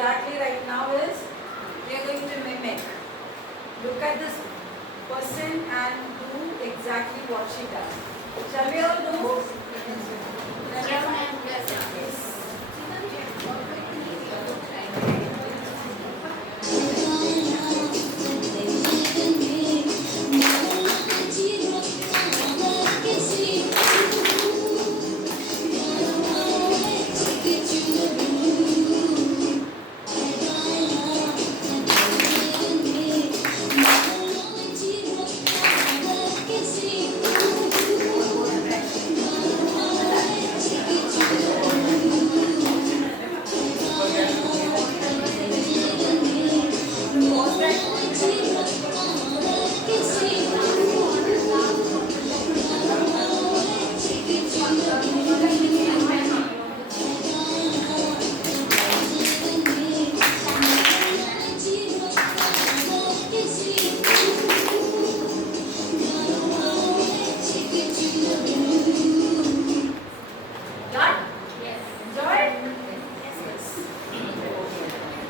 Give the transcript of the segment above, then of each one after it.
exactly right now is we are going to mimic. Look at this person and do exactly what she does. Shall we all do? Yes. Done? Yes. Enjoyed? Yes.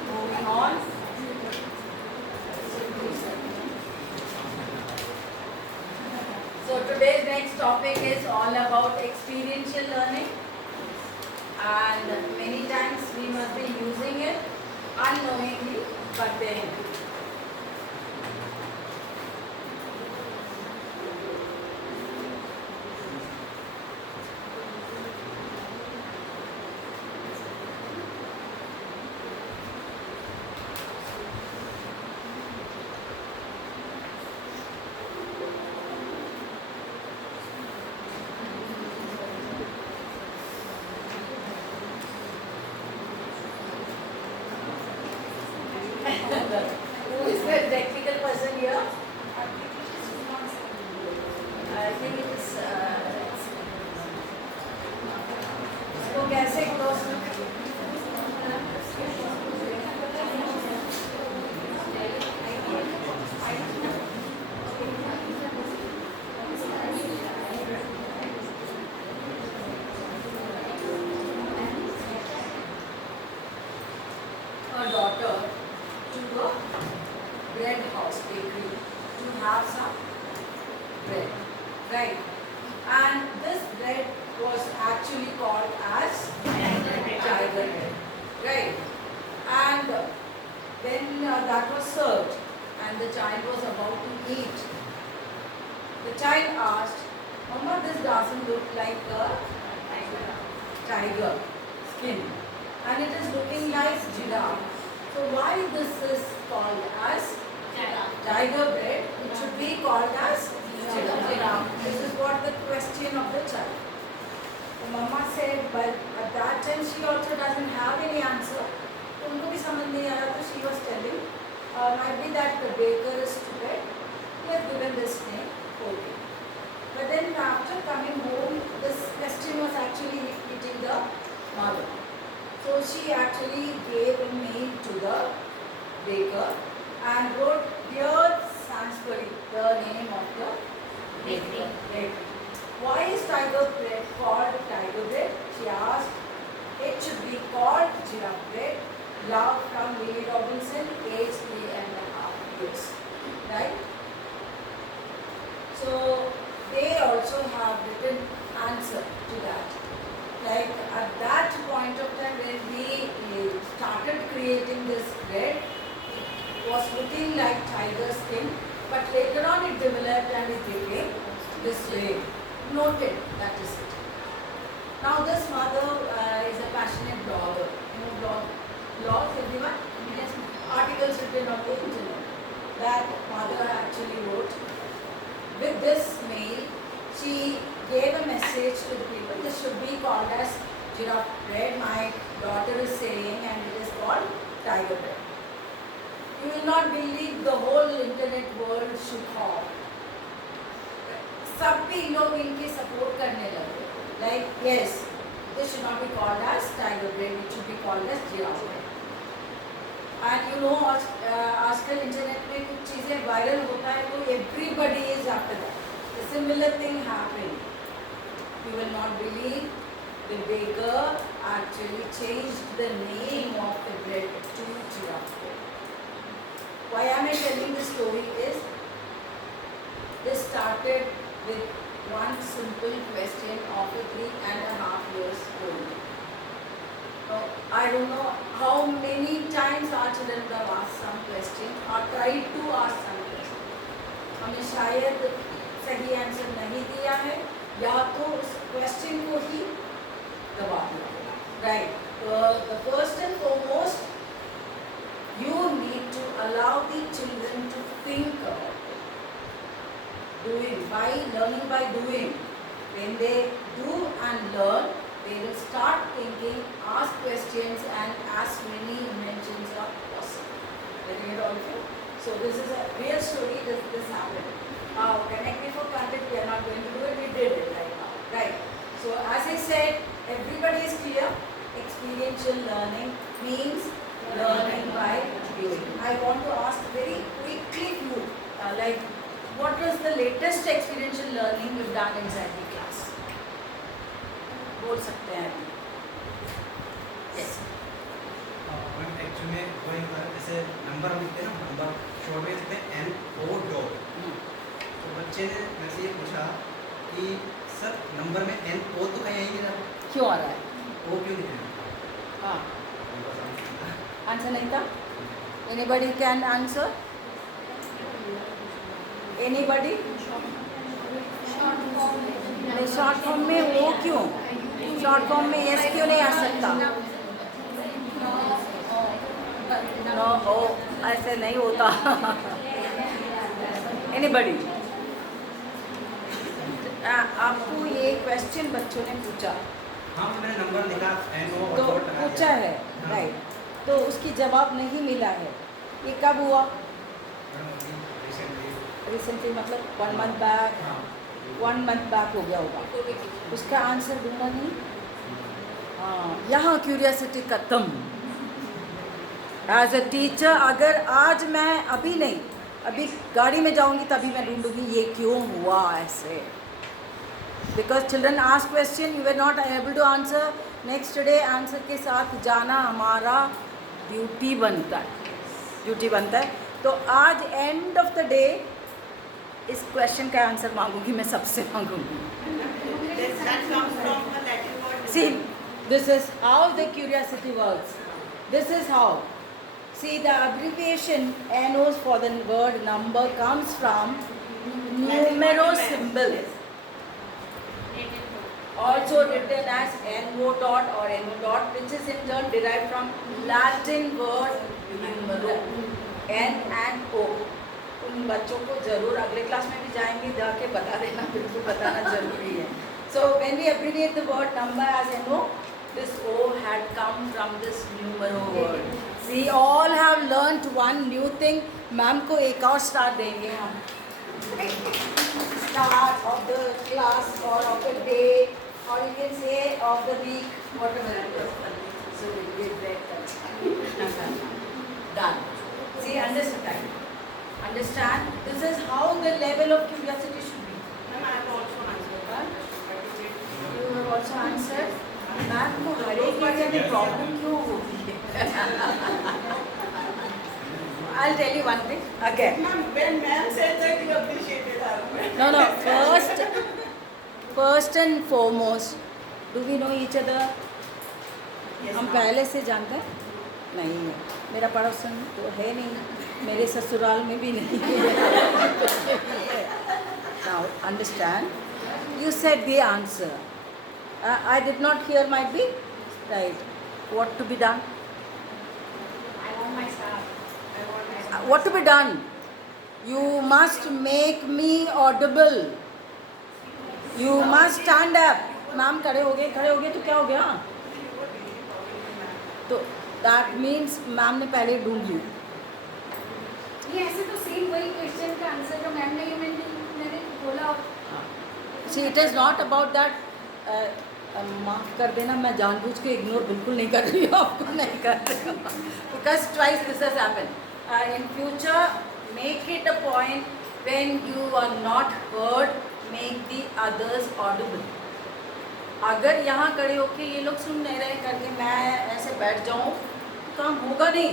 Moving on. So today's next topic is all about experiential learning, and many times we must be using it unknowingly, but then who is the technical person here? I think it is. इसको कैसे close her daughter to a bread house bakery to have some bread, right? And this bread was actually called as tiger bread, right? And then that was served, and the child was about to eat. The child asked, "Mama, this doesn't look like a tiger skin, and it is looking like giraffe. So why this is called as tiger bread? It should be called as giraffe." This is what the question of the child. The mama said, but at that time she also doesn't have any answer. तो उनको भी समझ नहीं आ रहा, तो she was telling, might be that the baker is stupid. He has given this name, okay. But then after coming home, this question was actually hitting the mother. So she actually gave a mail to the baker and wrote, "Dear Sansbury," the name of the bakery. "Why is tiger bread called tiger bread?" She asked. "It should be called giraffe bread. Love from Lily Robinson, age 3.5 years." Right? So they also have written answer to that. Like at that point of time when we started creating this bread, it was looking like tiger skin, but later on it developed and it became this way. Noted, that is it. Now this mother is a passionate blogger. You know blogs, everyone? Yes. Articles written on the internet. That mother actually wrote. With this mail, she gave a message to the people. This should be called as giraffe bread. My daughter is saying, and it is called tiger bread. You will not believe the whole internet world shook off. सब भी लोग इनकी support करने लगे. Like yes, this should not be called as tiger bread. It should be called as giraffe bread. And you know, आजकल internet में कुछ चीज़ें वायरल होता है तो everybody is after that. A similar thing happened. You will not believe. the baker actually changed the name of the bread to giraffe bread. Why am I telling this story is, this started with one simple question of a 3.5 years old. Now, I don't know how many times our children have asked some question or tried to ask some question. हमने शायद सही answer नहीं दिया है या तो उस question को ही दबा दिया. Right. The first and foremost, you need to allow the children to think about it. Doing, by learning by doing. When they do and learn, they will start thinking, ask questions, and as many inventions are possible. Getting it all clear? So this is a real story. This happened. Now, connect me for content. We are not going to do it. We did it right now. Right. So as I said, everybody is clear. Experiential learning means learning by doing. I want to ask very quickly you, like, what was the latest experiential learning you've done inside the class? बोल सकते हैं. Yes. Ma'am actually में वही बात, जैसे number हम लिखते हैं ना, नंबर शॉर्ट में लिखते हैं NO डॉट. तो बच्चे ने मेरे से ये पूछा कि सर नंबर में NO तो कहीं नहीं रहा, क्यों आ रहा है? O क्यों लिख रहे हैं? हाँ. आंसर नहीं था? Anybody can answer? Anybody? Short form में वो क्यों? शॉर्ट फॉर्म में एस क्यों नहीं आ सकता? नो, ओ ऐसे नहीं होता. एनीबडी? आपको ये क्वेश्चन बच्चों ने पूछा. हाँ, तो मैंने नंबर लिखा NO तो डॉट लगा पूछा दिया. है, हाँ. राइट. तो उसकी जवाब नहीं मिला है. ये कब हुआ? रिसेंटली मतलब 1 month बैक. हाँ. 1 month बैक हो गया होगा. उसका आंसर ढूंढा नहीं. हाँ, यहाँ क्यूरियोसिटी खत्म. एज अ टीचर अगर आज मैं अभी नहीं, अभी गाड़ी में जाऊँगी तभी मैं ढूंढूंगी ये क्यों हुआ ऐसे. Because children ask question, you were not able to answer. Next day answer के साथ जाना हमारा ड्यूटी बनता है. तो आज एंड ऑफ द डे इस क्वेश्चन का आंसर मांगूंगी, मैं सबसे मांगूंगी. See, this is how the curiosity works. This is how. See, the abbreviation NOs for the word number comes from numero symbol, also written as NO dot or NO dot, which is in turn derived from Latin word numero, N and O. उन बच्चों को जरूर अगले class में भी जाएंगे जाके बता देना, बिल्कुल बताना जरूरी है. So when we abbreviate the word number as NO, this O had come from this numero word. We all have learnt one new thing. Ma'am को एक और स्टार देंगे हम. Start of the class or of the day, or you can say of the week, whatever it is. So we give that. Done. See, understand. Understand? This is how the level of curiosity should be. Ma'am, I have also answered. You have also answered. Ma'am को हर एक area में problem क्यों होती है? I'll tell you one thing again. Ma'am, when ma'am said that you appreciated her. No. First and foremost, do we know each other? Yes, हम ma'am. पहले से जानते हैं? नहीं है. मेरा पड़ोसन तो है नहीं, मेरे ससुराल में भी नहीं है. Now understand. You said the answer. I did not hear, might be right. What to be done? I want my star. I want my star. What to be done? You must make me audible. You must stand up. Ma'am खड़े हो गए तो क्या हो गया? तो that means ma'am ने पहले ढूंढ ली. ये ऐसे तो सेम वही क्वेश्चन का आंसर जो मैम ने मैंने बोला. See, it is not about that. माफ़ कर देना, मैं जानबूझ के इग्नोर बिल्कुल नहीं कर रही हूँ, आपको नहीं कर रही हूँ. Because twice this has happened. In future, make it a point when you are not heard, make the others audible. अगर यहाँ खड़े होके ये लोग सुन नहीं रहे करके मैं ऐसे बैठ जाऊँ तो काम होगा नहीं.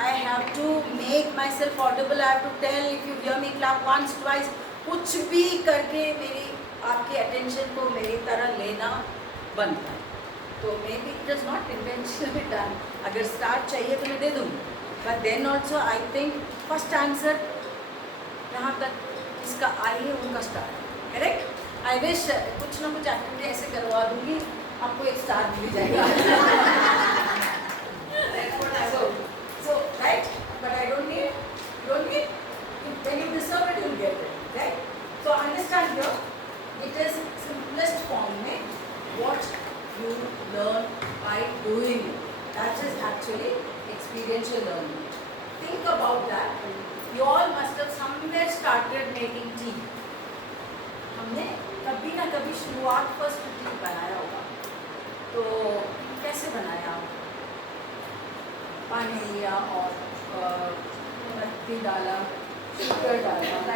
I have to make myself audible. I have to tell, if you hear me clap once, twice. कुछ भी करके मेरी आपकी attention को मेरी तरह लेना बंद कर. तो maybe it is not intentionally done. अगर start चाहिए तो मैं दे दूँगी. But then also I think first answer यहाँ तक इसका आई है उनका start. Correct? I wish कुछ ना कुछ एक्टिविटी ऐसे करवा दूँगी आपको एक स्टार मिल जाएगा. That's what I will. So, right? But I don't need, don't need. When you deserve it, you'll get it. Right? So, understand here, it is simplest form में what you learn by doing it. That is actually experiential learning. Think about that. You all must have somewhere started making tea. हमने कभी ना कभी शुरुआत first T बनाया होगा. तो कैसे बनाया? पानी लिया और पत्ती डाला, शुगर डाला,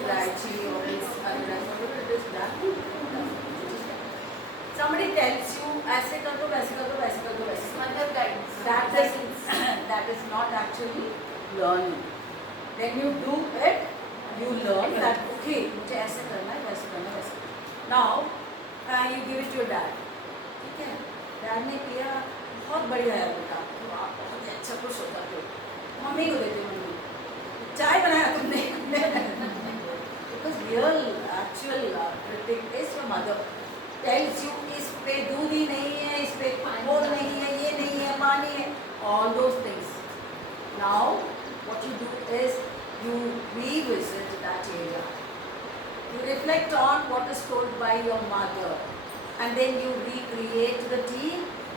इलायची और somebody tells you ऐसे कर दो, वैसे कर दो, वैसे कर दो, वैसे Mother guides. that is not actually learning. When you do it, you learn that okay मुझे ऐसे करना है, वैसे करना है, वैसे. Now you give it to your dad. ठीक है? Dad ने किया, बहुत बढ़िया है बेटा, तो आप बहुत ही अच्छा खुश होता हो. मम्मी को देते हो, मम्मी चाय बनाया तुमने. Because real actual critic is your mother. Tells you इस पे दूध ही नहीं है, इस पे बोल नहीं है, ये नहीं है, पानी है, all those things. Now what you do is you revisit that area. You reflect on what is told by your mother, and then you recreate the tea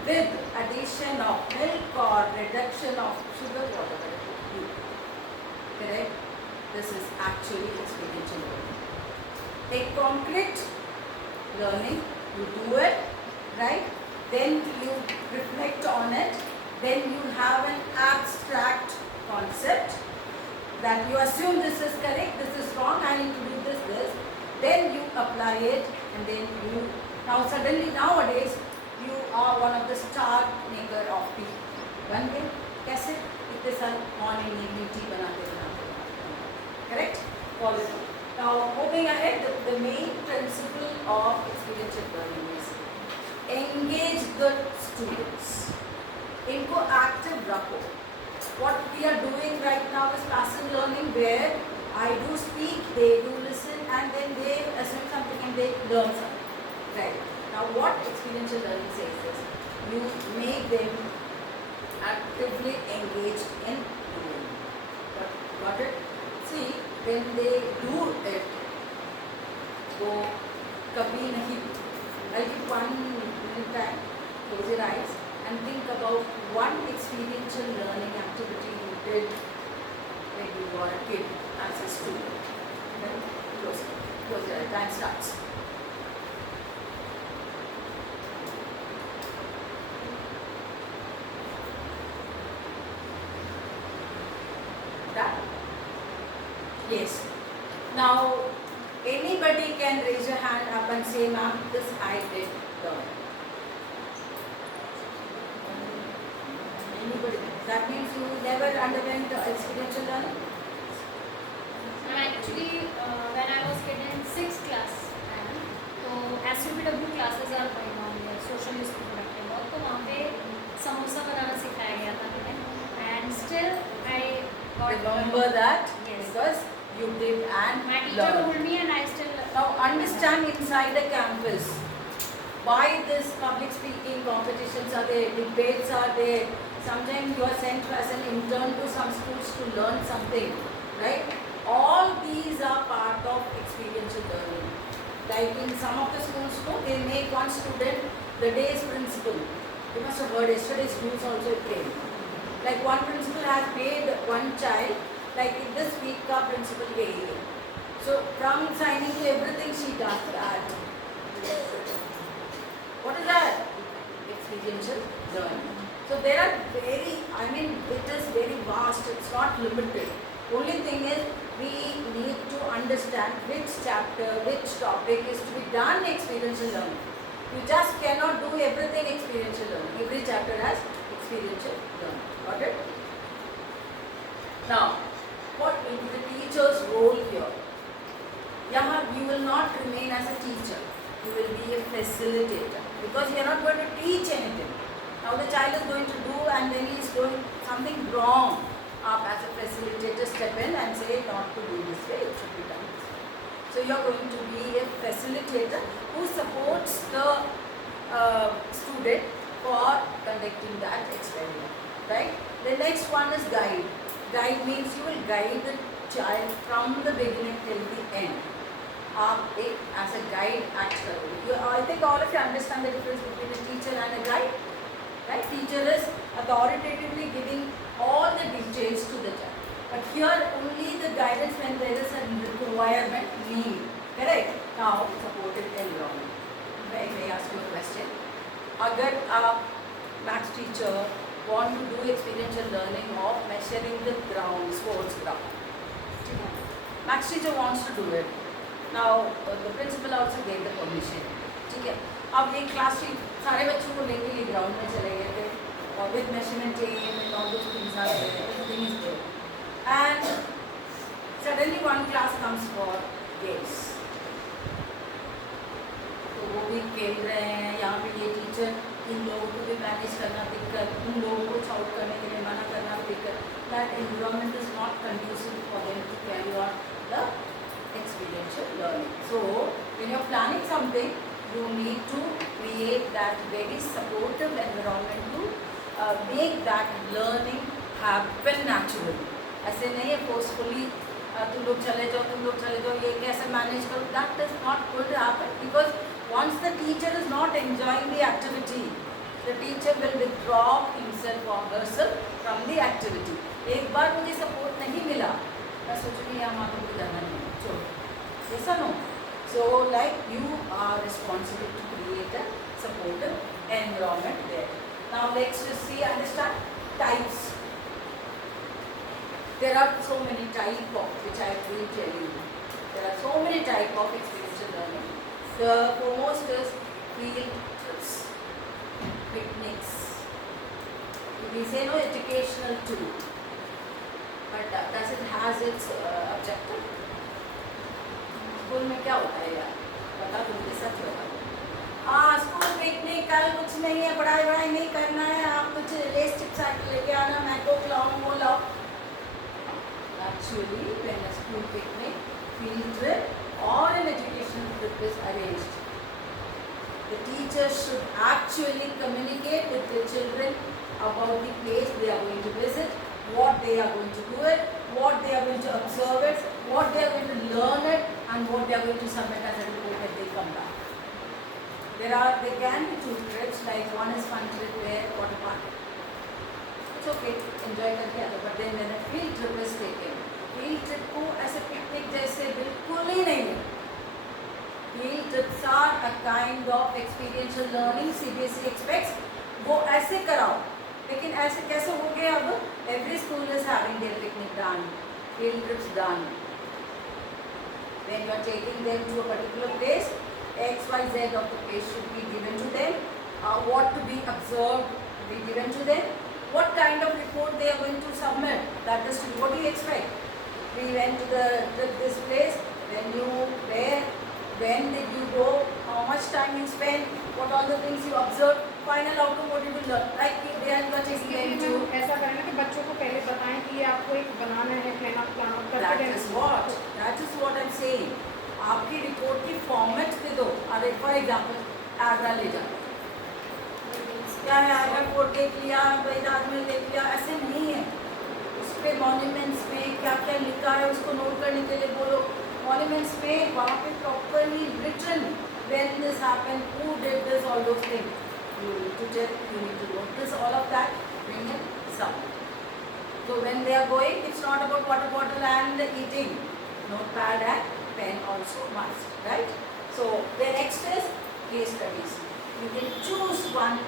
with addition of milk or reduction of sugar, whatever it is. Correct? This is actually experiential learning. A concrete learning, you do it, right? Then you reflect on it. Then you have an abstract concept that you assume this is correct, this is wrong, I need to do this. Then you apply it, and then you, now suddenly nowadays, you are one of the star maker of tea. बन गए कैसे? इतने साल morning evening tea बनाते. Correct? Follow. Now moving ahead, the main principle of experiential learning is engage the students. इनको active रखो. What we are doing right now is passive learning, where I do speak, they do listen, and then they assume something and they learn something. Right. Now what experiential learning says is, you make them actively engaged in doing. Got it? See, when they do it, वो कभी नहीं. I'll give 1 minute time. Close your eyes and think about one experiential learning activity you did when you were a kid as a student. Okay? Close your eyes. Time starts. Done? Yes. Now, anybody can raise your hand up and say, ma'am, this I did learn. Anybody? That means you never underwent experiential learning? Actually, when I was kid in 6th class, तो SUPW classes are going on here, social useful productive work. तो वहाँ पे समोसा बनाना सिखाया गया था हमें, and still I got Remember that? Yes. Because you did and My teacher learned. told me and I still. Now understand, inside the campus, why this public speaking competitions are there, debates are there. Sometimes you are sent as an intern to some schools to learn something, right? All these are part of experiential learning. Like in some of the schools, they make one student the day's principal. You must have heard yesterday's news also it came. Like one principal has made one child, like in this week ka principal yehi hai. So from signing to everything she does that. What is that? Experiential learning. So there are it is very vast, it's not limited. Only thing is we need to understand which chapter, which topic is to be done experiential learning. You just cannot do everything experiential learning. Every chapter has experiential learning. Got it? Now, what will be the teacher's role here? Yaha, you will not remain as a teacher. You will be a facilitator because you are not going to teach anything. Now the child is going to do and then he is doing something wrong. Up as a facilitator, step in and say not to do this way, it should be done this way. So you are going to be a facilitator who supports the student for conducting that experiment. Right? The next one is guide. Guide means you will guide the child from the beginning till the end. आप एक as a guide act करोगे. I think all of you understand the difference between a teacher and a guide. Right? Teacher is authoritatively giving all the details to the child. But here only the guidance when there is a requirement need. Correct? Now supportive environment. May I ask you a question? अगर आप maths teacher want to do experiential learning of measuring the ground, sports ground. Maths teacher wants to do it. Now the principal also gave the permission. ठीक है? अब एक class में सारे बच्चों को लेके ये ग्राउंड में चले गए थे और with measurement tape and all those things are there, everything is there and suddenly one class comes for games. तो वो भी खेल रहे हैं. यहाँ पे ये टीचर इन लोगों को भी मैनेज करना दिक्कत, उन लोगों को आउट करने के लिए मना करना दिक्कत. That environment is not conducive for them to carry on the experiential learning. So when you're planning something, you need to create that very supportive environment to make that learning happen naturally. ऐसे नहीं है forcefully तुम लोग चले जाओ ये कैसे manage करो. That is not going to happen because once the teacher is not enjoying the activity, the teacher will withdraw himself or herself from the activity. एक बार मुझे support नहीं मिला, मैं सोचूंगी यहाँ मानो मुझे करना नहीं. Yes or no? So like you are responsible to create a supportive environment there. Now let's just see, understand types. There are so many types of, which I will tell you. There are so many types of experiential learning. The foremost is field trips, picnics. We say no educational tool, but does it has its objective? School में क्या होता है यार, बता तुमके सच होगा. School picnic कल कुछ नहीं है, पढ़ाई नहीं करना है, आप कुछ रेस चिप्स लेके आना, मैं तो खिलाऊँ वो लाओ. Actually, when a school picnic, field trip or an educational trip is arranged, the teachers should actually communicate with the children about the place they are going to visit, what they are going to do it, what they are going to observe it, what they are going to learn it, and what they are going to submit as a report when they come back. There can be two trips, like one is fun trip where water park. It's okay, enjoy करके आता, but then when a field trip is taken, field trip को ऐसे picnic जैसे बिल्कुल ही नहीं है. Field trips are a kind of experiential learning CBSE expects. वो ऐसे कराओ, लेकिन ऐसे कैसे हो गया अब? Every school is having their picnic done, field trips done. When you are taking them to a particular place, X, Y, Z of the place should be given to them. What to be observed to be given to them. What kind of report they are going to submit. That is, what do you expect? We went to this place. When did you go? How much time you spent? What all the things you observed? Final outcome, what did you learn? Like they are not taking them to. ऐसा करें ना कि बच्चों को पहले बताएं कि ये आपको एक बनाना है, प्लान आउट करके देना. That is what I'm saying. आपकी रिपोर्ट की फॉर्मेट दे दो. अरे फॉर एग्जाम्पल आगरा ले जाओ, क्या है आगरा फोर्ट देख लिया, ताजमहल देख लिया, ऐसे नहीं है. उस पर मॉन्यूमेंट्स में क्या क्या लिखा है उसको नोट करने के लिए बोलो. मॉन्यूमेंट्स में वहाँ पे properly written when this happened, who did this, all those things. You need to check, you need to notice all of that, bring it some. So when they are going, it's not about water bottle and eating. Notepad and pen also must, right? So the next is case studies. You can choose one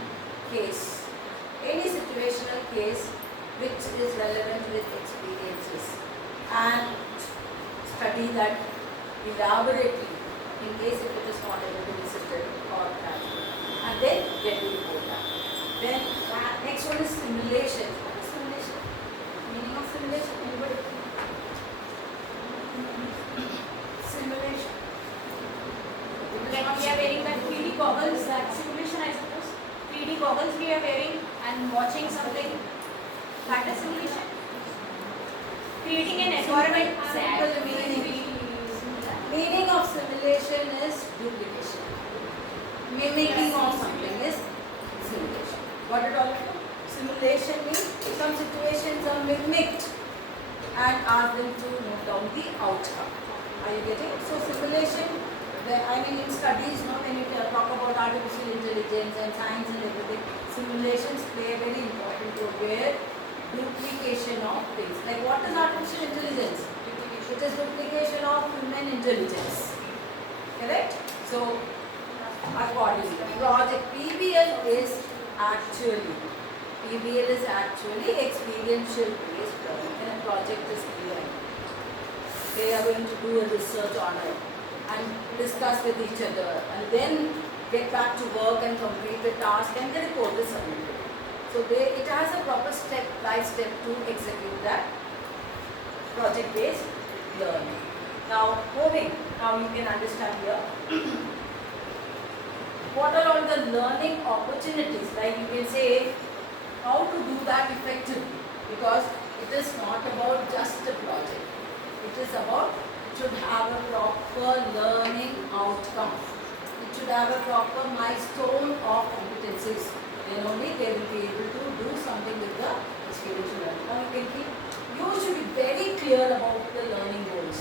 case, any situational case which is relevant with experiences, and study that elaborately in case if it is not able to be system or practical, and then get the report back. Then next one is simulation. What is simulation? Meaning of simulation? Anybody? Simulation. Like we are wearing that 3D goggles, that simulation I suppose. 3D goggles we are wearing and watching something. That is simulation. Creating an environment Simple meaning of simulation is duplication. Mimicking of something is simulation. Got it all? Simulation means some situations are mimicked and ask them to note down the outcome. Are you getting it? So simulation, in studies, when you talk about artificial intelligence and science and everything, simulations play a very important role where duplication of things. Like what is artificial intelligence? It is duplication of human intelligence. Correct? So accordingly, project PBL is actually experiential based learning. When a project is clear, they are going to do a research on it and discuss with each other and then get back to work and complete the task and the report is submitted. So it has a proper step by step to execute that project based learning. Now you can understand here what are all the learning opportunities, like you can say how to do that effectively, because it is not about just a project. It is about, it should have a proper learning outcome. It should have a proper milestone of competencies. Then only they will be able to do something with the experiential learning. Now you should be very clear about the learning goals.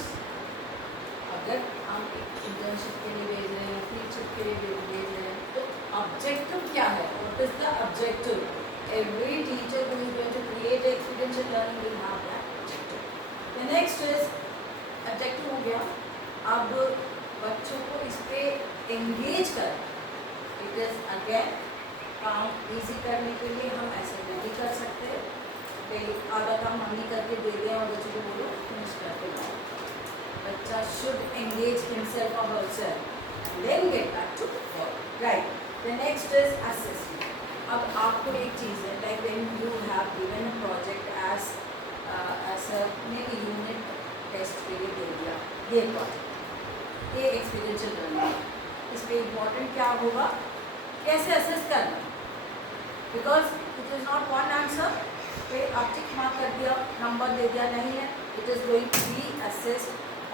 अगर हम internship के लिए भेज रहे हैं, field trip के लिए भेज रहे हैं, तो objective क्या है? What is the objective? Every teacher who is going to create experiential learning will have that objective. The next is objective हो गया. अब बच्चों को इस पे engage कर. It is again काम easy करने के लिए हम ऐसे नहीं कर सकते. आधा काम हमने करके दे दिया और बच्चों को बोलो फिनिश करके लाओ. बच्चा should engage himself or herself and then get back to work. Right. The next is assessment. अब आपको एक चीज़ है, like when you have given a project as a maybe unit test के लिए दे दिया ये project, ये experiential learning. इस पे important क्या होगा? कैसे assess करना? Because it is not one answer. पे आप टिक मार्क कर दिया, नंबर दे दिया, नहीं है. It is going to be assessed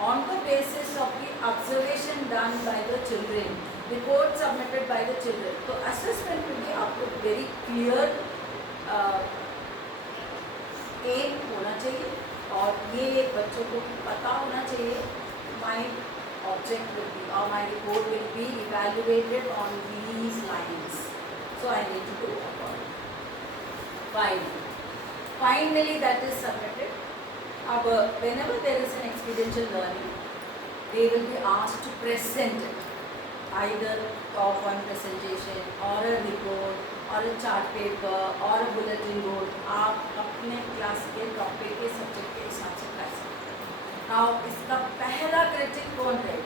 on the basis of the observation done by the children, report submitted by the children. तो assessment में भी आपको very clear aim होना चाहिए और ये बच्चों को पता होना चाहिए. My object will be or my report will be evaluated on these lines. So I need to do accordingly. Finally that is submitted. Whenever there is an experiential learning, they will be asked to present it, either of one presentation or a report or a chart paper or a bulletin board. आप अपने class के topic के subject के हिसाब से कर सकते हैं. Now इसका पहला क्रिटिक कौन है?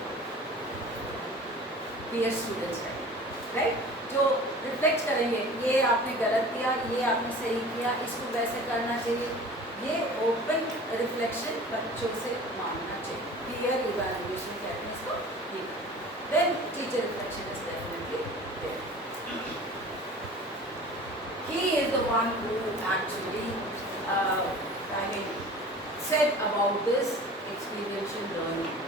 Peer students है, right? जो रिफ्लेक्ट करेंगे, ये आपने गलत किया, ये आपने सही किया, इसको वैसे करना चाहिए. ये ओपन रिफ्लेक्शन बच्चों से मांगना चाहिए. Peer evaluation कहते हैं इसको. Then teacher reflection is definitely there. He is the one who actually said about this experiential learning.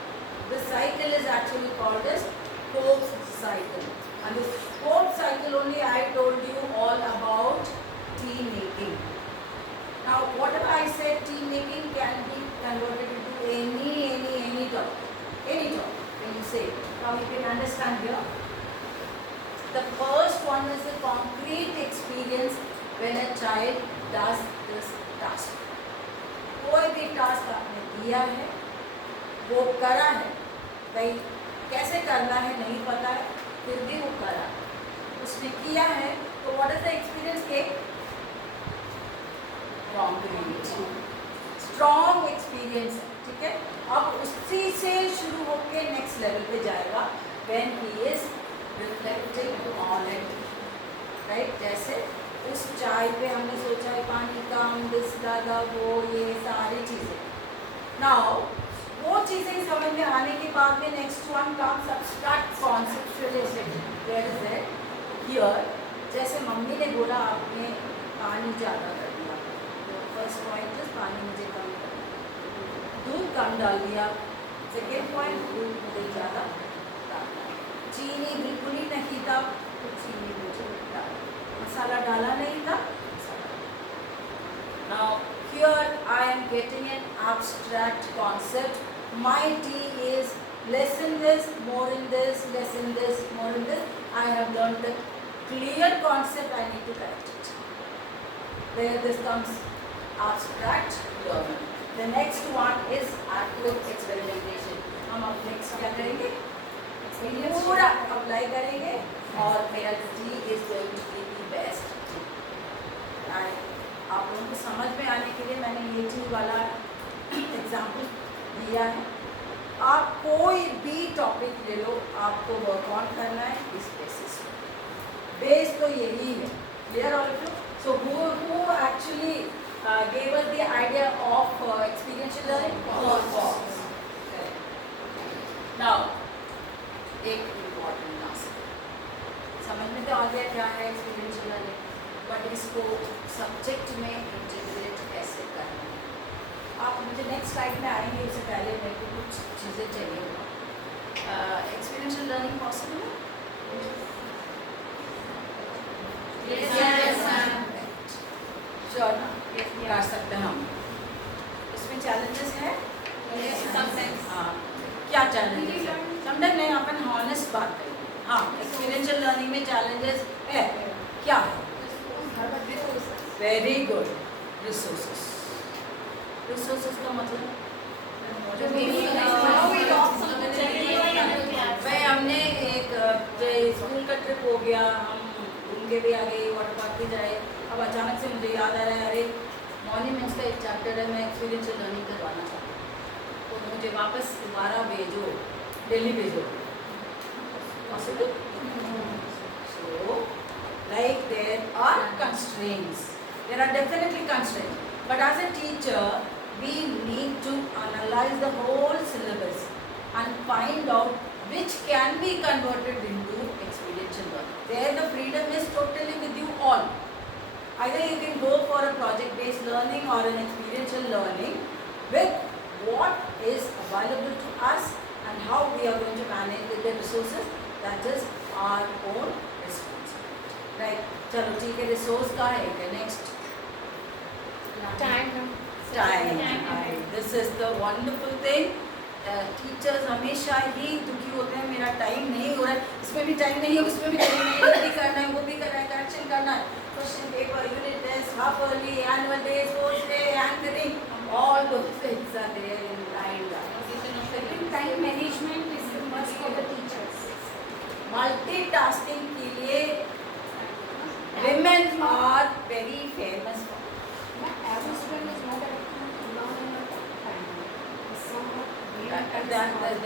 The cycle is actually called as Cope's cycle. And this Cope cycle only I told you all about team making. Now whatever I said, team making can be converted into any topic. Any topic when you say. Now you can understand here. The first one is the concrete experience when a child does this task. कोई भी task आपने दिया है, वो करा है, भाई कैसे करना है नहीं पता है, फिर भी वो करा, उसने किया है, तो what is the experience के? Concrete, strong experience. ठीक है, अब उसी से शुरू होके नेक्स्ट लेवल पे जाएगा when he is reflecting on it, right. जैसे उस चाय पे हमने सोचा है पानी कम, दिस ज़्यादा, वो ये सारी चीज़ें। नाउ वो चीज़ें समझ में आने के बाद में next one comes abstract conceptualization. Where is it here? जैसे मम्मी ने बोला आपने पानी ज़्यादा कर दिया, तो फर्स्ट पॉइंट इज पानी मुझे कम कर दिया, दूध कम डाल दिया। सेकेंड पॉइंट दूध मुझे ज़्यादा डालना है, चीनी बिल्कुल ही नहीं था तो चीनी मुझे डाल, मसाला डाला नहीं था, मसाला। Now here I am getting an abstract concept. My tea is less in this, more in this, less in this, more in this. I have learned the clear concept. I need to correct it. There this comes abstract learning. The next one is active experimentation. हम अब next क्या करेंगे? पूरा apply करेंगे और मेरा T is going to be the best T. आप लोगों को समझ में आने के लिए मैंने ये टी वाला एग्जाम्पल दिया है। आप कोई भी टॉपिक ले लो, आपको वर्क ऑन करना है इस बेसिस पे। बेस तो यही है। Clear all of you? So who actually gave us the idea of experiential learning? Fox. Now एक इम्पॉर्टेंट टास्क समझ में तो आ गया क्या है एक्सपीरियंशियल लर्निंग, बट इसको सब्जेक्ट में इंटीग्रेट कैसे करना है। आप मुझे नेक्स्ट स्लाइड में आएंगे, उससे पहले मेरे को कुछ चीज़ें चाहिए। एक्सपीरियंशियल लर्निंग पॉसिबल है? श्योर ना? कर सकते हैं हम। इसमें चैलेंजेस है? हाँ, क्या चैलेंजेस है? समटाइम नहीं, अपन हॉनेस्ट बात करें। हाँ, एक्सपीरियंशियल लर्निंग में चैलेंजेस है। क्या है? Very good, resources. रिसोर्सेस का मतलब भाई हमने एक स्कूल का ट्रिप हो गया, हम घूम के भी आ गए, वाटर पार्क भी जाए। अब अचानक से मुझे याद आ रहा है, अरे मॉन्यूमेंट्स का एक चैप्टर है, मैं एक्सपीरियंशियल लर्निंग करवाना चाहता हूँ, तो मुझे वापस दोबारा भेजो, दिल्ली भेजो। Possible? So like there are constraints, there are definitely constraints, but as a teacher we need to analyze the whole syllabus and find out which can be converted into experiential learning. There the freedom is totally with you all. Either you can go for a project based learning or an experiential learning with what is available to us and how we are going to manage with the resources, that is our own responsibility. Right? चलो ठीक है, resource का है next time. This is the wonderful thing. Teachers हमेशा ही दुखी होते हैं, मेरा टाइम नहीं हो रहा है, इसमें भी टाइम नहीं है, उसमें भी टाइम नहीं है, ये भी करना है, वो भी करना है, करेक्शन करना है, question paper, unit test, half yearly, annual day, sports day, anchoring, all those things are there in line. Time management is a must for the teachers. Multitasking के लिए women are very famous for. Average student is not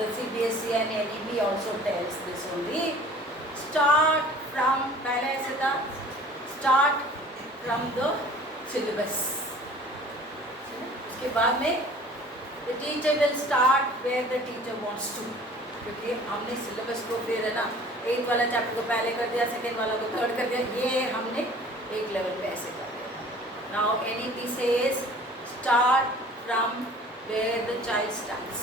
The CBSE and NEP also tells this only. Start from पहले ऐसे था, start from the syllabus. उसके बाद में the teacher will start where the teacher wants to. क्योंकि हमने syllabus को फिर है ना, एक वाला चैप्टर को पहले कर दिया, सेकेंड वाला को थर्ड कर दिया, ये हमने एक लेवल पे ऐसे कर दिया। Now NEP says start from where the child starts.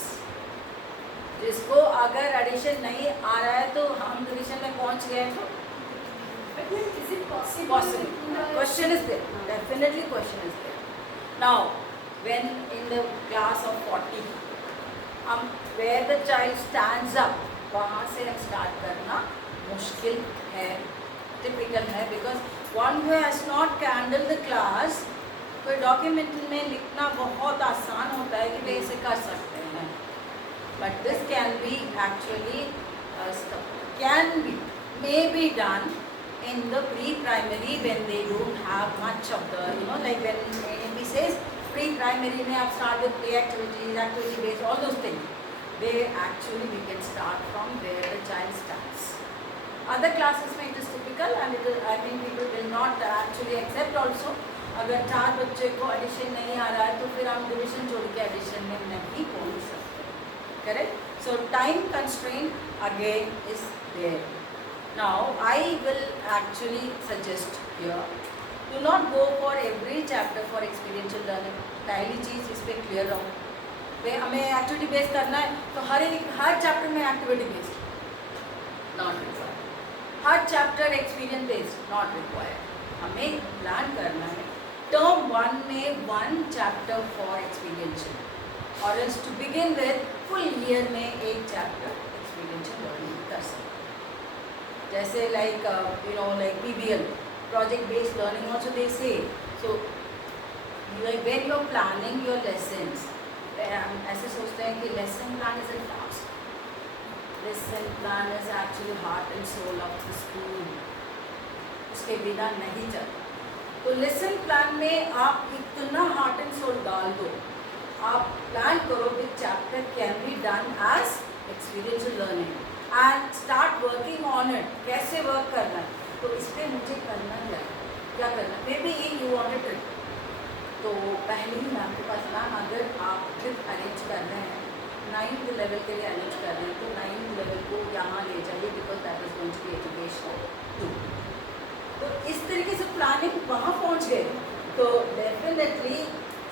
जिसको अगर एडिशन नहीं आ रहा है तो हम डिवीजन में पहुंच गए तो is it possible? Question is there. Definitely question is there. Now when in the class of 40, हम where the child stands up, वहाँ से हम स्टार्ट करना मुश्किल है, टिपिकल है, because one who has not handled the class, कोई document में लिखना बहुत आसान होता है कि वे इसे कर सकते हैं, but this can be actually may be done in the pre-primary when they don't have much of the, like when NEP says pre-primary में आप start with play activities, activity based, all those things. They actually we can start from where the child starts. Other classes में it is typical and it is, I mean people will not actually accept also. अगर 4 बच्चे को addition नहीं आ रहा है तो फिर हम division जोड़ के addition में नहीं पहुँच सकते. Correct? So time constraint again is there. Now I will actually suggest here, do not go for every chapter for experiential learning. पहली चीज़ इस पे clear रहो. वे हमें एक्टिविटी बेस्ड करना है तो हर चैप्टर में एक्टिविटी बेस्ड नॉट रिक्वायर्ड, हर chapter experience based not required. हमें प्लान करना है टर्म 1 में 1 चैप्टर फॉर एक्सपीरियंशियल और else to begin with full year में एक चैप्टर एक्सपीरियंशियल लर्निंग कर सकते. जैसे like like PBL project based learning also they say. So like when you're planning your lessons, हम ऐसे सोचते हैं कि lesson plan is a task. Lesson plan is actually heart and soul of the school. उसके बिना नहीं चलता. तो लेसन प्लान में आप इतना हार्ट एंड सोल डाल दो, आप प्लान करो कि chapter can be done as experiential learning and start working on it. कैसे वर्क करना है तो इस पर मुझे करना क्या करना. Maybe you want a trip तो पहले ही मैम के पास मैम अगर आप ट्रिप अरेंज कर रहे हैं 9th लेवल के लिए अरेंज कर रहे हैं तो 9th लेवल को यहाँ ले जाइए because that is going to be educational too. तो इस तरीके से प्लानिंग वहाँ पहुँच गए तो definitely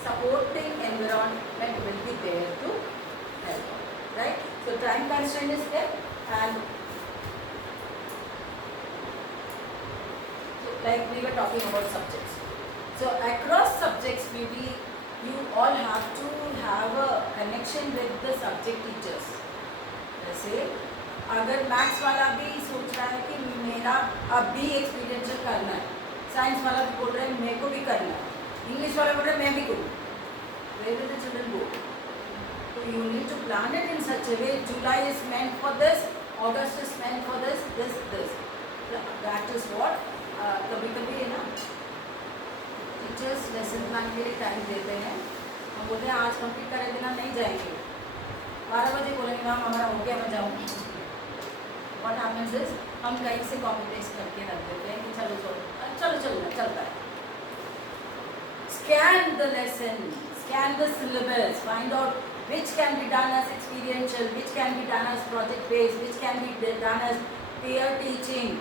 supporting environment will be there to help. Right? So time constraint is there and like we were talking about subjects. So across subjects maybe you all have to have a connection with the subject teachers. जैसे अगर maths वाला भी सोच रहा है कि मेरा अब भी एक्सपीरियंशियल करना है, साइंस वाला भी बोल रहा है मेरे को भी करना है, इंग्लिश वाला बोल रहा है मैं भी करूँ, where will the children go? So you need to plan it in such a way. July is meant for this, August is meant for this. That is what कभी कभी है ना टीचर्स लेसन प्लान के लिए time देते हैं. हम बोलते हैं आज कंप्लीट करे बिना नहीं जाएंगे. 12 बजे बोलेंगे मैम हमारा हो गया मैं जाऊँगी. व्हाट हैपेंस इज हम कहीं से कॉपी पेस्ट करके रख देते हैं कि चलो चलता है. Scan the lesson, scan the syllabus, find out which can be done as experiential, which can be done as project based, which can be done as peer teaching.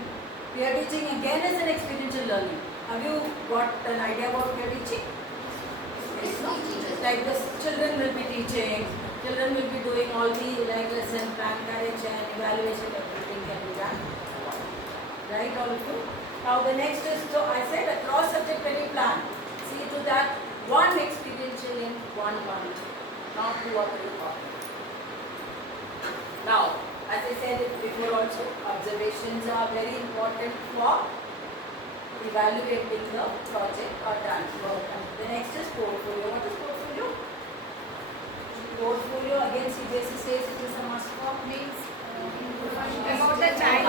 Peer teaching again is an experiential learning. Have you got an idea about peer teaching? Yes, no? Like the children will be teaching, children will be doing all the like lesson plan, correction, evaluation, everything can be done. Right, all of you? Now the next is, so I said across subject when you plan, see to that one experiential in one month, not 2 or 3 copies. Now, as I said before also, observations are very important for evaluating the project or done work. And the next is portfolio. What is portfolio? Portfolio again CBSE says it is a must for means About the child.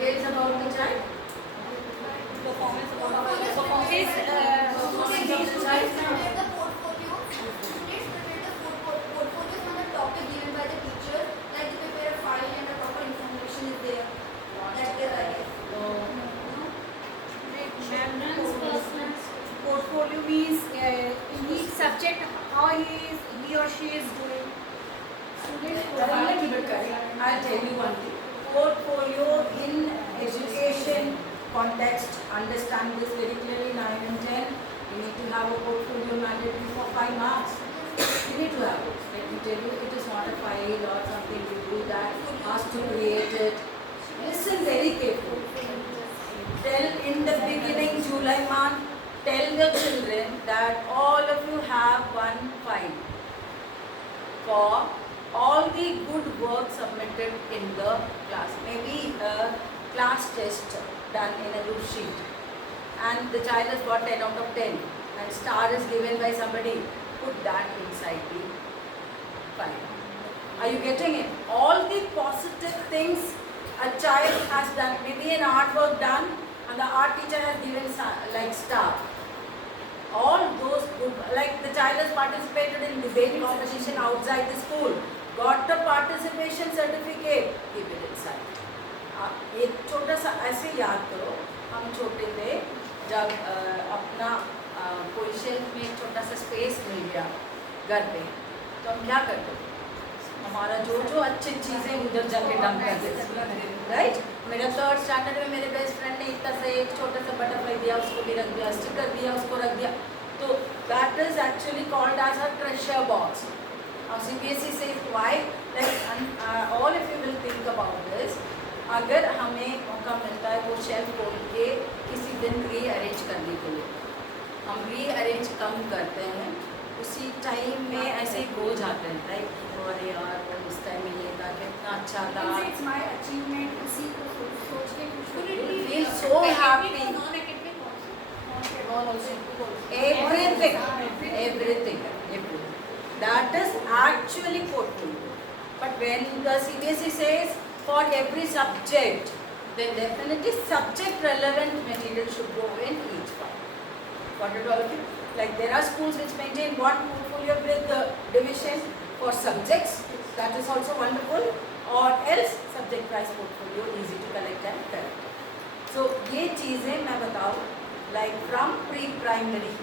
details about the child. Performance His performance of the child. Portfolio means in each subject how he or she is doing. I'll tell you one thing. Portfolio in education context, understand this very clearly. 9 and 10, you need to have a portfolio mandatory for 5 marks. You need to have it. Let me tell you, it is not a file or something you do that, ask to create it. Listen very carefully. Tell in the beginning, July month, tell the children that all of you have one file for all the good work submitted in the class. Maybe a class test done in a loose sheet and the child has got 10 out of 10 and star is given by somebody. Put that inside the file. Are you getting it? All the positive things a child has done, maybe an artwork done, the art teacher has given like star. All those who, like the child has participated in debate competition outside the school, got the participation certificate, keep it inside. एक छोटा सा ऐसे याद करो, हम छोटे थे जब अपना कोई शेल्फ में एक छोटा सा स्पेस मिल गया घर पे, तो हम क्या करते थे, हमारा जो जो अच्छी चीज़ें उधर जाके डंप कर देते थे, राइट। मेरा 3rd स्टैंडर्ड में मेरे बेस्ट फ्रेंड ने इतना सा एक छोटा सा बटरफ्लाई दिया, उसको भी रख दिया, स्टिकर दिया, उसको रख दिया, तो that is actually called as a treasure box. और CBSE से why like all if you will think about this, अगर हमें मौका मिलता है वो शेल्फ खोल के किसी दिन रीअरेंज करने के लिए, हम रीअरेंज कम करते हैं, उसी टाइम में ऐसे ही खो जाते हैं, राइट। और यार वो उस टाइम में ये था, कितना अच्छा था, It's my achievement, उसी को सोच के खुश you will feel so happy, everything, that is actually portfolio. But when the CBSE says for every subject, then definitely subject relevant material should go in each one. Got it all of you? Like there are schools which maintain one portfolio with the division for subjects, that is also wonderful, or else subject wise portfolio easy to collect and correct. So ये चीज़ें मैं बताऊँ, like from pre-primary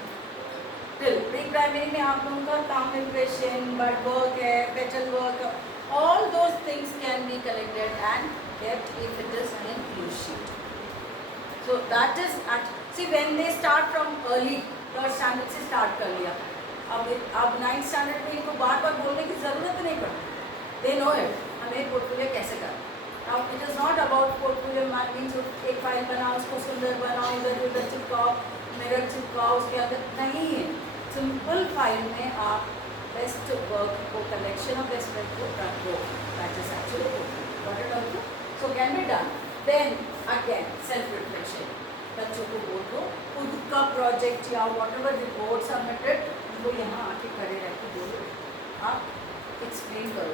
till pre-primary में आप लोगों का काम impression, bud work है, petal work, all those things can be collected and kept if it is in blue sheet. So that is see when they start from early 3rd standard से start कर लिया, अब 9th standard में इनको बार बार बोलने की ज़रूरत नहीं पड़ती, they know it, हमें portfolio कैसे करना। Now it is not about portfolio means एक फाइल बनाओ, उसको सुंदर बनाओ, इधर उधर चिपकाओ, मिरर चिपकाओ, उसके अंदर नहीं है। सिंपल फाइल में आप बेस्ट वर्क को, कलेक्शन ऑफ बेस्ट वर्क को रखो, that is actually what it also so can be done. Then again self reflection, बच्चों को बोलो खुद का प्रोजेक्ट या वॉट एवर रिपोर्ट सबमिटेड, उनको यहाँ आके खड़े रह के बोलो, आप एक्सप्लेन करो,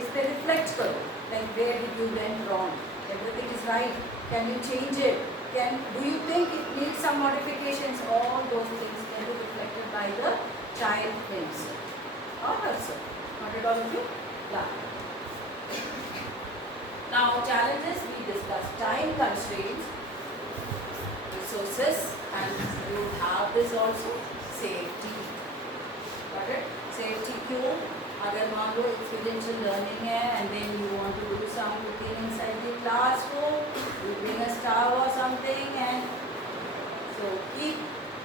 इस पर रिफ्लेक्ट करो, like where did you went wrong, everything is right, can you change it, do you think it needs some modifications, all those things can be reflected by the child himself or herself. Not at all of you? Yeah. Now challenges we discussed, time constraints, resources, and you have this also, safety. Got it? Safety क्यों? अगर मान लो experiential learning है and then you want to do some cooking inside the classroom, you bring a stove और something, and so keep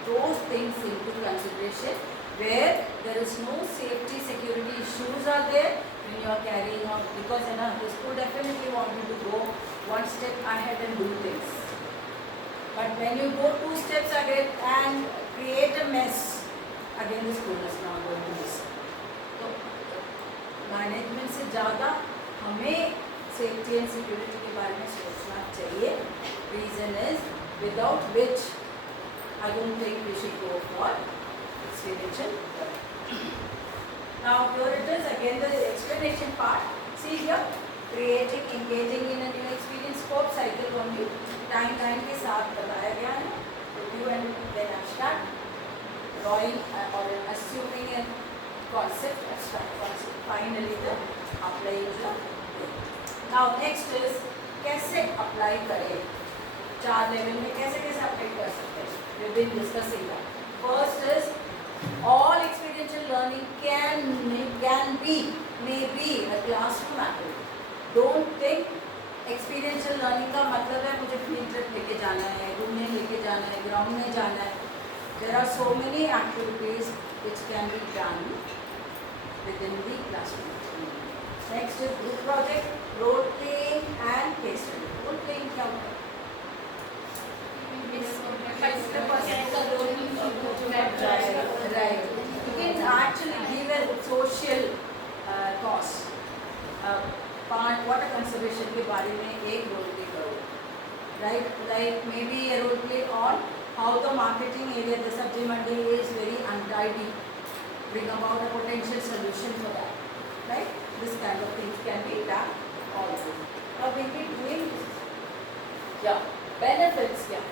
those things into consideration where there is no safety security issues are there when you are carrying out, because the school definitely want you to go one step ahead and do things, but when you go 2 steps ahead and create a mess, again the school is not going to listen. Management से ज़्यादा हमें safety and security के बारे में सोचना चाहिए। Reason is without which I don't think we should go for experiential. Now here it is again the explanation part, see here creating engaging in a new experience scope cycle only, time के साथ बताया गया है, review and then abstract, drawing और assuming and concept, abstract concept, finally the applying the thing. Now next is कैसे apply करें, 4 level में कैसे कैसे apply कर सकते हैं, we will be discussing that. First is all experiential learning can be, may be a classroom activity. Don't think experiential learning का मतलब है मुझे field trip लेके जाना है, घूमने लेके जाना है, ground में जाना है. There are so many activities which can be done within the classroom. Next is group project, role playing and case study. Role playing क्या होता है? Right. You can actually give a social cause. Water conservation के बारे में एक role play करो. Right? Like maybe a role play on how the marketing area, the sabji mandi is very untidy. Bring about a potential solution for that, right? This kind of things can be done also. Now when we doing, yeah, benefits, yeah.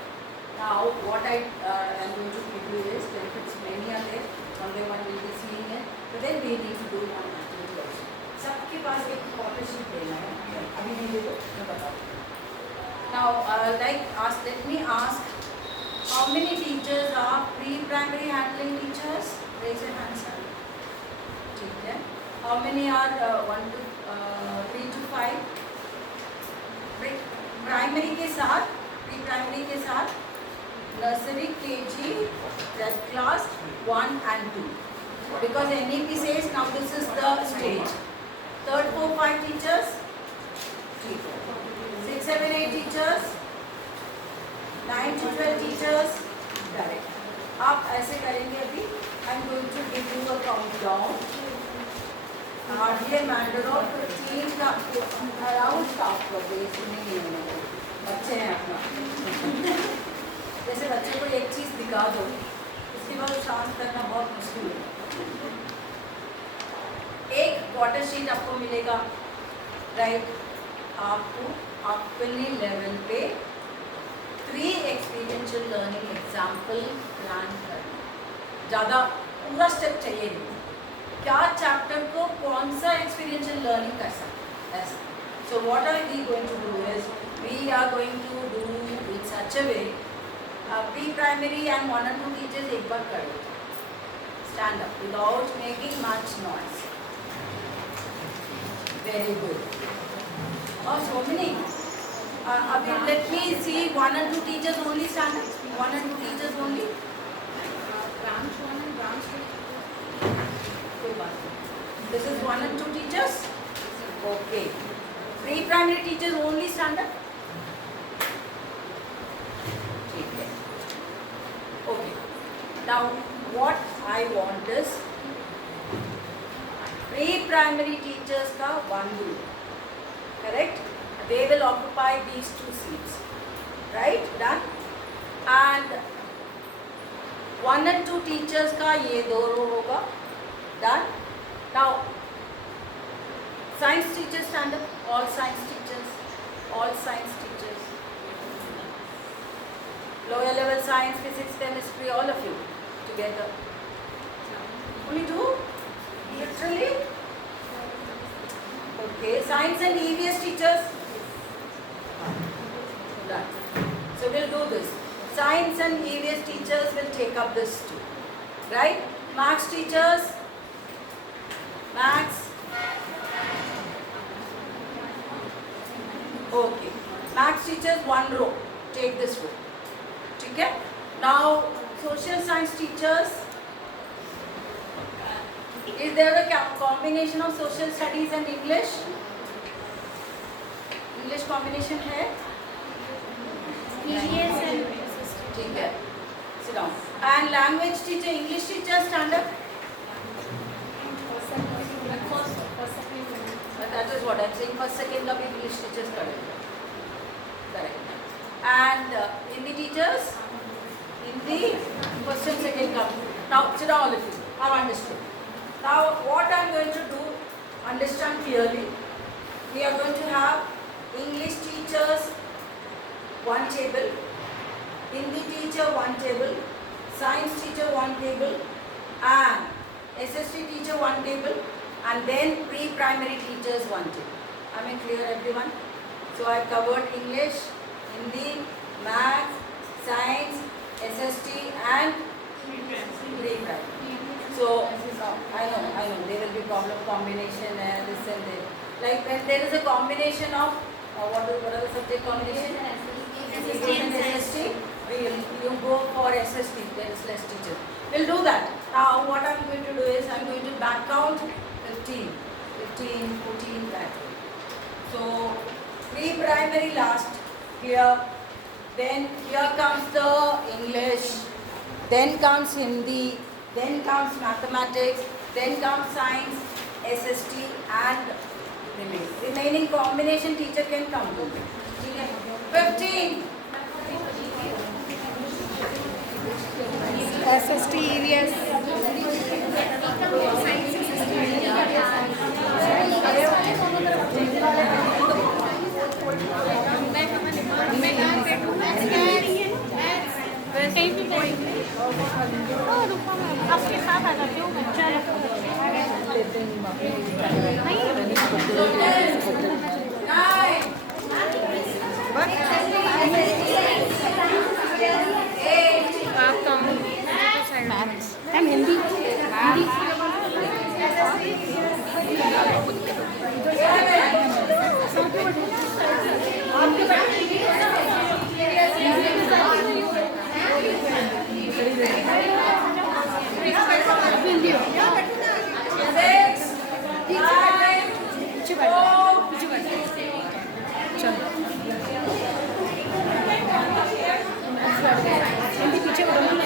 Now, what I am going to give you is benefits. Many are there. One by one we'll be seeing it. But then we need to do one activity also. सबके पास एक scholarship देना है. अभी नहीं दे दो, मैं बताऊँ. Now, let me ask, how many teachers are pre-primary handling teachers? Raise your hands, sir. ठीक है. How many are 3 to 5? Primary के साथ, pre-primary के साथ, nursery, KG, that class 1 and 2. Because NEP says now this is the stage. 3rd, 4th, 5 teachers, 6, 7, 8 teachers, 9 to 12 teachers, correct. आप ऐसे करेंगे अभी. I'm going to give you a countdown. Hardly a matter of 15 का around start कर दे. नहीं है बच्चे हैं अपना. जैसे बच्चे को एक चीज़ दिखा दो, उसके बाद शांत करना बहुत मुश्किल है. एक क्वार्टर शीट आपको मिलेगा, राइट. आपको अपने लेवल पे 3 एक्सपीरियंशियल लर्निंग एग्जाम्पल प्लान करना. ज़्यादा पूरा स्टेप चाहिए नहीं. क्या चैप्टर को कौन सा एक्सपीरियंशियल लर्निंग कर सकते हैं. So what are we going to do is we are going to do in such a way. pre-primary and 1 and 2 teachers एक बार कर लो. Stand up without making much noise. Very good. Oh, so many. Let me see 1 and 2 teachers only stand up. 1 and 2 teachers only. Branch 1 and branch 2. कोई बात नहीं. This is 1 and 2 teachers. Okay. Pre-primary teachers only stand up. Okay. Now, what I want is pre-primary teachers का 1 group, correct? They will occupy these 2 seats, right? Done. And 1 and 2 teachers का ये 2 row होगा. Done. Now, science teachers stand up. All science teachers. All science teachers. Lower level science, physics, chemistry, all of you together. Only 2? Literally? Okay, science and EVS teachers. Done. So we'll do this. Science and EVS teachers will take up this too. Right? Maths teachers. Maths. Okay. Maths teachers 1 row. Take this row. Okay? Now, social science teachers, is there a combination of social studies and English? English combination है? EVS and ठीक है. Sit down. And language teacher, English teacher stand up. That is what I am saying. First, second का भी English teachers करेंगे. Correct. And Hindi teachers, Hindi, first and second come. Now, sit down all of you. I've understood. Now, what I'm going to do, understand clearly. We are going to have English teachers 1 table, Hindi teacher 1 table, science teacher 1 table, and SST teacher 1 table, and then pre-primary teachers 1 table. Am I clear, everyone? So I've covered English, Hindi, Maths, Science, SST, and pre-primary. So I know there will be problem combination and this and that. Like when there is a combination of what are the subject combination? SST and SST. You go for SST. There is less teachers. We'll do that. Now what I'm going to do is I'm going to back count 15, 14 that way. So pre-primary last here. Then here comes the English. Then comes Hindi. Then comes mathematics. Then comes science, SST, and remaining combination teacher can come to me. 15. SST, EVS. मैं इनके पीछे बढ़ो ना।